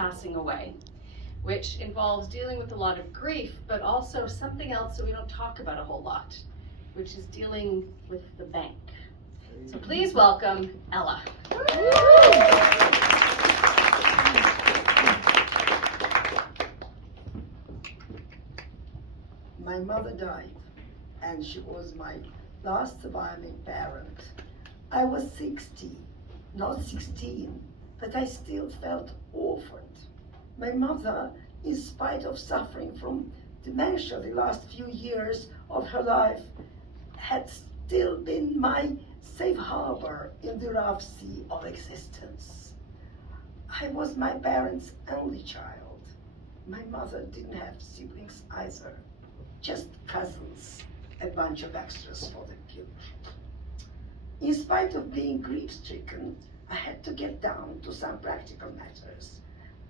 passing away, which involves dealing with a lot of grief, but also something else that we don't talk about a whole lot, which is dealing with the bank. So please welcome Ella. My mother died, and she was my last surviving parent. I was 60, not 16, but I still felt orphaned. My mother, in spite of suffering from dementia the last few years of her life, had still been my safe harbor in the rough sea of existence. I was my parents' only child. My mother didn't have siblings either, just cousins, a bunch of extras for the funeral. In spite of being grief-stricken, I had to get down to some practical matters.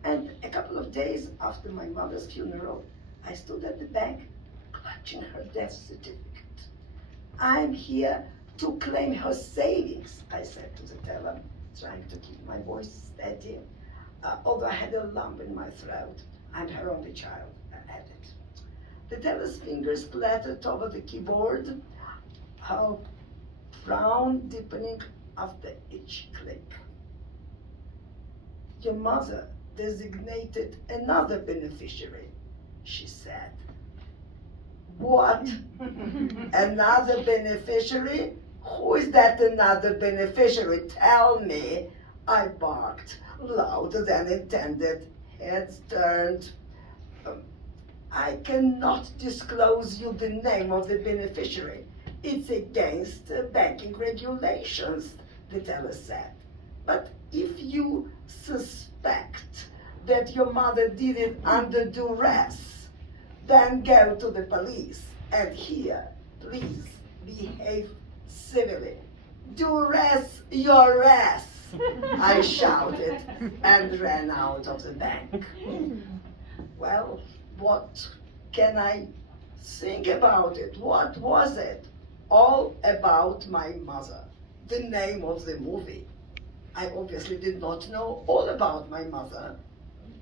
And a couple of days after my mother's funeral, I stood at the bank clutching her death certificate. "I'm here to claim her savings," I said to the teller, trying to keep my voice steady, although I had a lump in my throat. "I'm her only child," I added. The teller's fingers clattered over the keyboard, her frown deepening after each click. "Your mother designated another beneficiary," she said. "What? Another beneficiary? Who is that another beneficiary? Tell me," I barked, louder than intended, heads turned. "I cannot disclose you the name of the beneficiary. It's against banking regulations," the teller said. "But if you suspect that your mother did it under duress, then go to the police. And here, please behave civilly." "Duress your ass," I shouted and ran out of the bank. Well, what can I think about it? What was it? All about my mother, the name of the movie. I obviously did not know all about my mother,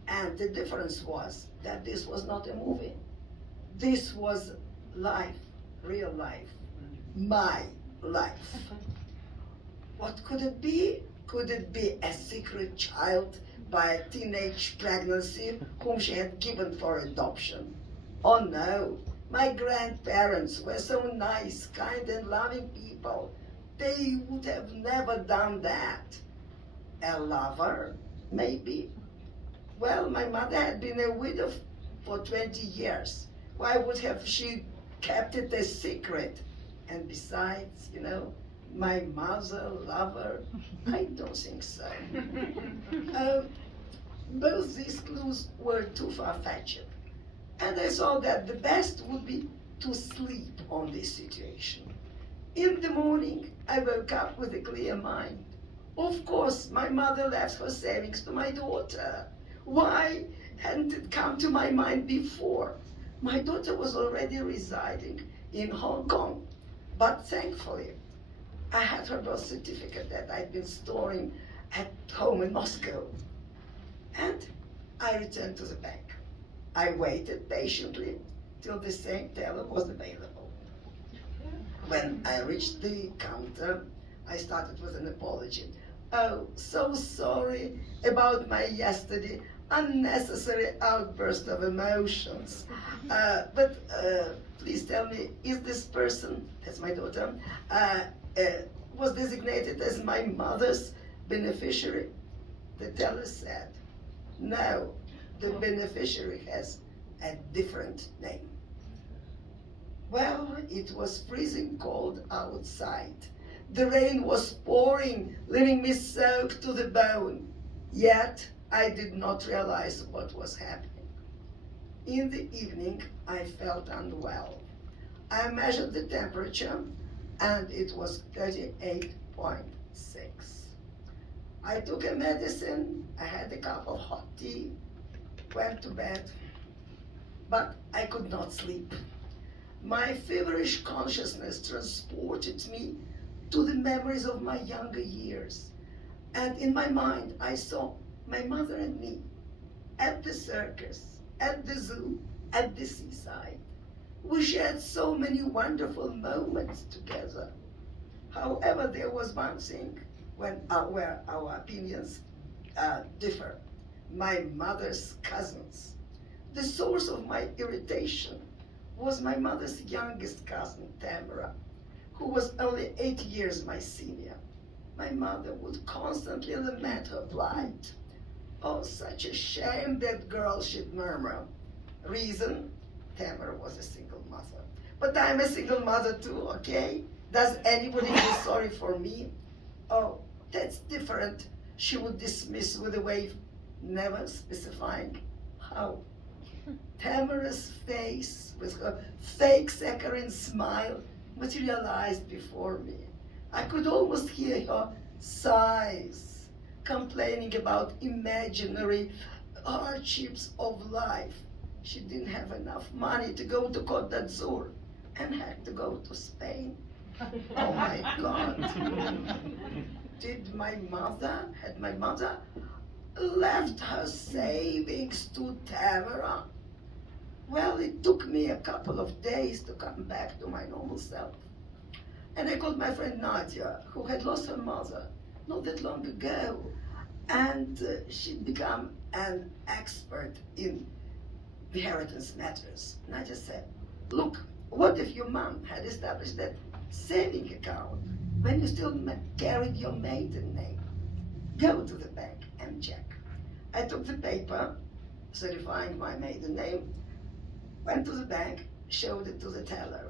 and the difference was that this was not a movie. This was life, real life, my life. What could it be? Could it be a secret child by a teenage pregnancy whom she had given for adoption? Oh no, my grandparents were so nice, kind and loving people. They would have never done that. A lover, maybe? Well, my mother had been a widow for 20 years. Why would have she kept it a secret? And besides, my mother, lover, I don't think so. Both these clues were too far-fetched. And I saw that the best would be to sleep on this situation. In the morning, I woke up with a clear mind. Of course, my mother left her savings to my daughter. Why hadn't it come to my mind before? My daughter was already residing in Hong Kong, but thankfully, I had her birth certificate that I'd been storing at home in Moscow. And I returned to the bank. I waited patiently till the same teller was available. When I reached the counter, I started with an apology. "Oh, so sorry about my yesterday unnecessary outburst of emotions. But please tell me, is this person," that's my daughter, "was designated as my mother's beneficiary?" The teller said, "No, the beneficiary has a different name." Well, it was freezing cold outside. The rain was pouring, leaving me soaked to the bone. Yet, I did not realize what was happening. In the evening, I felt unwell. I measured the temperature, and it was 38.6. I took a medicine, I had a cup of hot tea, went to bed, but I could not sleep. My feverish consciousness transported me to the memories of my younger years. And in my mind, I saw my mother and me at the circus, at the zoo, at the seaside. We shared so many wonderful moments together. However, there was one thing where our opinions differ. My mother's cousins. The source of my irritation was my mother's youngest cousin, Tamara, who was only 8 years my senior. My mother would constantly lament her plight. Oh, such a shame that girl, she'd murmur. Reason? Tamara was a single mother. But I'm a single mother too, okay? Does anybody feel sorry for me? Oh, that's different, she would dismiss with a wave, never specifying how. Tamara's face, with her fake saccharine smile, materialized before me. I could almost hear her sighs, complaining about imaginary hardships of life. She didn't have enough money to go to Côte d'Azur and had to go to Spain. Oh my God. Had my mother left her savings to Tamara? Well, it took me a couple of days to come back to my normal self. And I called my friend Nadia, who had lost her mother not that long ago. And she'd become an expert in inheritance matters. Nadia said, look, what if your mom had established that saving account when you still carried your maiden name? Go to the bank and check. I took the paper certifying my maiden name, went to the bank, showed it to the teller.